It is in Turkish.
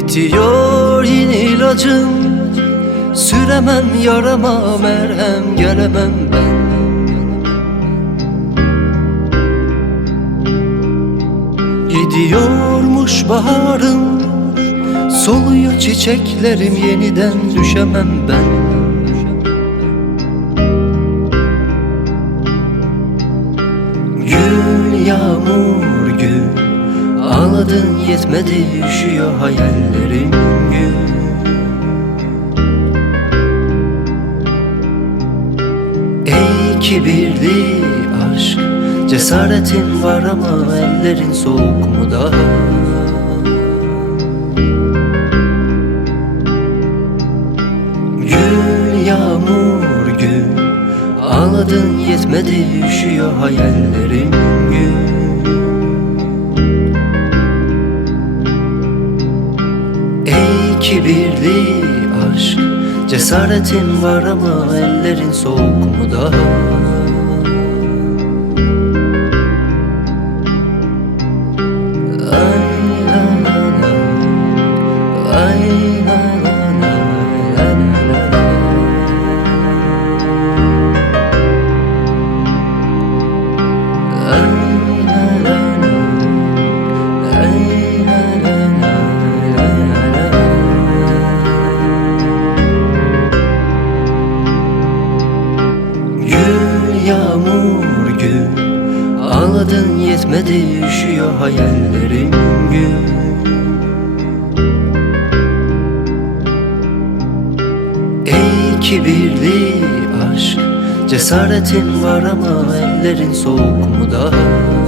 Bitiyor yine ilacım. Süremem yarama merhem gelemem ben. Gidiyormuş baharım Soluyor çiçeklerim yeniden düşemem ben. Gül yağmur gül Ağladın yetmedi üşüyor hayallerim gül Ey kibirli aşk Cesaretin var ama ellerin soğuk mu daha? Gül yağmur gül Ağladın yetmedi üşüyor hayallerim gül kibirli aşk. Cesaretin var ama ellerin soğuk mu daha Ağladın yetmedi üşüyor hayallerim gül Ey kibirli aşk Cesaretin var ama ellerin soğuk mu daha